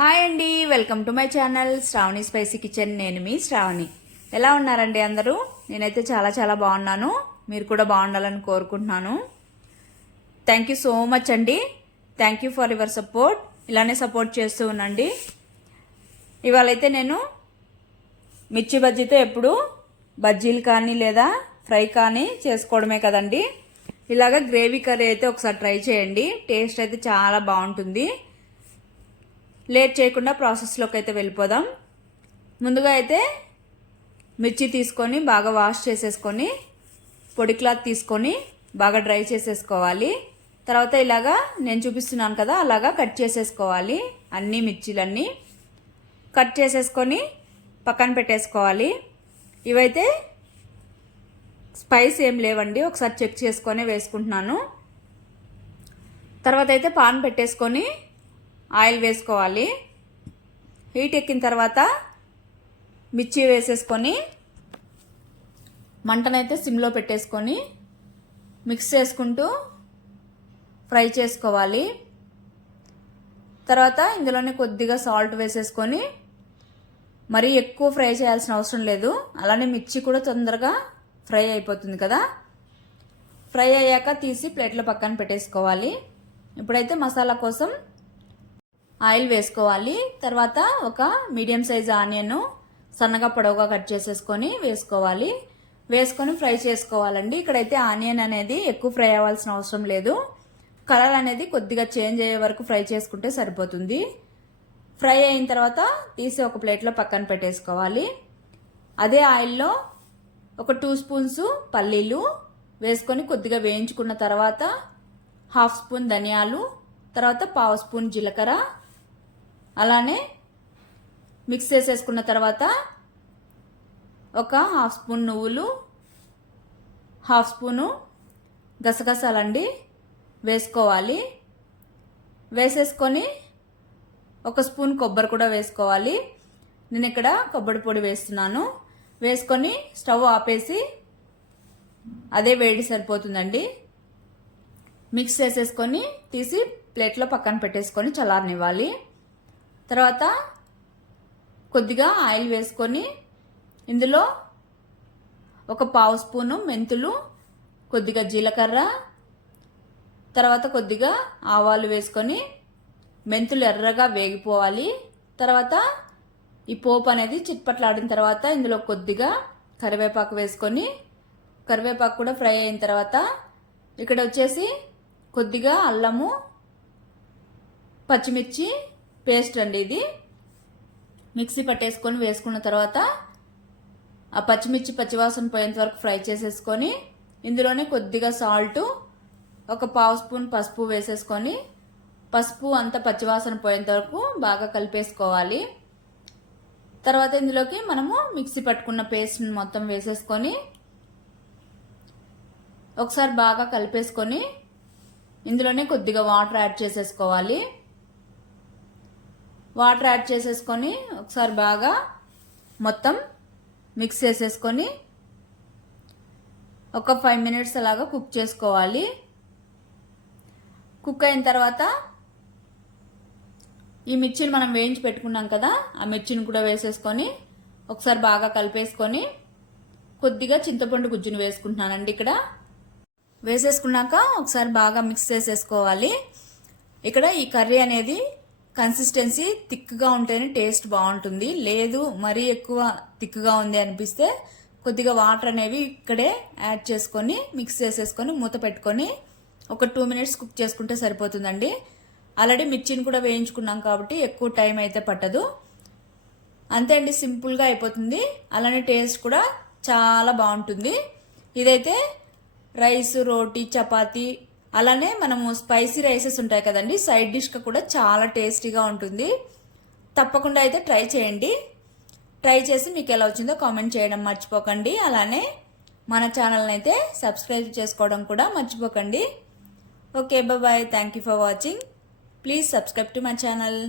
Hi అండి welcome to my channel Shravani spicy kitchen. నేను మీ శ్రావణి. ఎలా ఉన్నారండి అందరూ? నేనైతే చాలా చాలా బాగున్నాను. మీరు కూడా బాగుండాలని కోరుకుంటున్నాను. థ్యాంక్ యూ సో మచ్ అండి. Thank you for your support ఇలానే సపోర్ట్ చేస్తూ ఉండండి. ఇవాళైతే నేను మిర్చి బజ్జీతో ఎప్పుడు బజ్జీలు కానీ లేదా ఫ్రై కానీ చేసుకోవడమే కదండి. ఇలాగ గ్రేవీ కర్రీ అయితే ఒకసారి ట్రై చేయండి. టేస్ట్ అయితే చాలా బాగుంటుంది. లేట్ చేయకుండా ప్రాసెస్లోకి అయితే వెళ్ళిపోదాం. ముందుగా అయితే మిర్చి తీసుకొని బాగా వాష్ చేసేసుకొని పొడి క్లాత్ తీసుకొని బాగా డ్రై చేసేసుకోవాలి. తర్వాత ఇలాగా నేను చూపిస్తున్నాను కదా అలాగా కట్ చేసేసుకోవాలి అన్ని మిర్చీలన్నీ. కట్ చేసేసుకొని పక్కన పెట్టేసుకోవాలి. ఇవైతే స్పైస్ ఏం లేవండి ఒకసారి చెక్ చేసుకొని వేసుకుంటున్నాను. తర్వాత అయితే పాన్ పెట్టేసుకొని ఆయిల్ వేసుకోవాలి. హీట్ ఎక్కిన తర్వాత మిర్చి వేసేసుకొని మంటనైతే సిమ్లో పెట్టేసుకొని మిక్స్ చేసుకుంటూ ఫ్రై చేసుకోవాలి. తర్వాత ఇందులోనే కొద్దిగా సాల్ట్ వేసేసుకొని మరీ ఎక్కువ ఫ్రై చేయాల్సిన అవసరం లేదు. అలానే మిర్చి కూడా తొందరగా ఫ్రై అయిపోతుంది కదా. ఫ్రై అయ్యాక తీసి ప్లేట్లో పక్కన పెట్టేసుకోవాలి. ఇప్పుడైతే మసాలా కోసం ఆయిల్ వేసుకోవాలి. తర్వాత ఒక మీడియం సైజ్ ఆనియన్ సన్నగా పొడవుగా కట్ చేసేసుకొని వేసుకోవాలి. వేసుకొని ఫ్రై చేసుకోవాలండి. ఇక్కడైతే ఆనియన్ అనేది ఎక్కువ ఫ్రై అవ్వాల్సిన అవసరం లేదు. కలర్ అనేది కొద్దిగా చేంజ్ అయ్యే వరకు ఫ్రై చేసుకుంటే సరిపోతుంది. ఫ్రై అయిన తర్వాత తీసి ఒక ప్లేట్లో పక్కన పెట్టేసుకోవాలి. అదే ఆయిల్లో ఒక టూ స్పూన్స్ పల్లీలు వేసుకొని కొద్దిగా వేయించుకున్న తర్వాత హాఫ్ స్పూన్ ధనియాలు తర్వాత పావు స్పూన్ జీలకర్ర అలానే మిక్స్ చేసేసుకున్న తర్వాత ఒక హాఫ్ స్పూన్ నువ్వులు హాఫ్ స్పూను గసగసాలండి వేసుకోవాలి. వేసేసుకొని ఒక స్పూన్ కొబ్బరి కూడా వేసుకోవాలి. నేను ఇక్కడ కొబ్బరి పొడి వేస్తున్నాను. వేసుకొని స్టవ్ ఆపేసి అదే వేడి సరిపోతుందండి. మిక్స్ చేసేసుకొని తీసి ప్లేట్లో పక్కన పెట్టేసుకొని చల్లారనివ్వాలి. తర్వాత కొద్దిగా ఆయిల్ వేసుకొని ఇందులో ఒక పావు స్పూను మెంతులు కొద్దిగా జీలకర్ర తర్వాత కొద్దిగా ఆవాలు వేసుకొని మెంతులు ఎర్రగా వేగిపోవాలి. తర్వాత ఈ పోపు అనేది చిట్పట్లాడిన తర్వాత ఇందులో కొద్దిగా కరివేపాకు వేసుకొని కరివేపాకు కూడా ఫ్రై అయిన తర్వాత ఇక్కడ వచ్చేసి కొద్దిగా అల్లము పచ్చిమిర్చి పేస్ట్ అండి ఇది. మిక్సీ పట్టేసుకొని వేసుకున్న తర్వాత ఆ పచ్చిమిర్చి పచ్చివాసన పోయేంత వరకు ఫ్రై చేసేసుకొని ఇందులోనే కొద్దిగా సాల్ట్ ఒక పావు స్పూన్ పసుపు వేసేసుకొని పసుపు అంతా పచ్చివాసన పోయేంత వరకు బాగా కలిపేసుకోవాలి. తర్వాత ఇందులోకి మనము మిక్సీ పట్టుకున్న పేస్ట్ని మొత్తం వేసేసుకొని ఒకసారి బాగా కలిపేసుకొని ఇందులోనే కొద్దిగా వాటర్ యాడ్ చేసేసుకోవాలి. వాటర్ యాడ్ చేసేసుకొని ఒకసారి బాగా మొత్తం మిక్స్ చేసేసుకొని ఒక ఫైవ్ మినిట్స్ అలాగా కుక్ చేసుకోవాలి. కుక్ అయిన తర్వాత ఈ మిర్చిని మనం వేయించి పెట్టుకున్నాం కదా ఆ మిర్చిని కూడా వేసేసుకొని ఒకసారి బాగా కలిపేసుకొని కొద్దిగా చింతపండు గుజ్జును వేసుకుంటున్నానండి ఇక్కడ. వేసేసుకున్నాక ఒకసారి బాగా మిక్స్ చేసేసుకోవాలి. ఇక్కడ ఈ కర్రీ అనేది కన్సిస్టెన్సీ థిక్గా ఉంటేనే టేస్ట్ బాగుంటుంది. లేదు మరీ ఎక్కువ థిక్గా ఉంది అనిపిస్తే కొద్దిగా వాటర్ అనేవి ఇక్కడే యాడ్ చేసుకొని మిక్స్ చేసేసుకొని మూత పెట్టుకొని ఒక టూ మినిట్స్ కుక్ చేసుకుంటే సరిపోతుందండి. ఆల్రెడీ మిర్చిని కూడా వేయించుకున్నాం కాబట్టి ఎక్కువ టైం అయితే పట్టదు. అంతే అండి సింపుల్గా అయిపోతుంది. అలానే టేస్ట్ కూడా చాలా బాగుంటుంది. ఇదైతే రైస్ రోటీ చపాతీ అలానే మనము స్పైసీ రైసెస్ ఉంటాయి కదండి సైడ్ డిష్గా కూడా చాలా టేస్టీగా ఉంటుంది. తప్పకుండా అయితే ట్రై చేయండి. ట్రై చేసి మీకు ఎలా వచ్చిందో కామెంట్ చేయడం మర్చిపోకండి. అలానే మన ఛానల్ని అయితే సబ్స్క్రైబ్ చేసుకోవడం కూడా మర్చిపోకండి. Okay bye thank you for watching please subscribe to my channel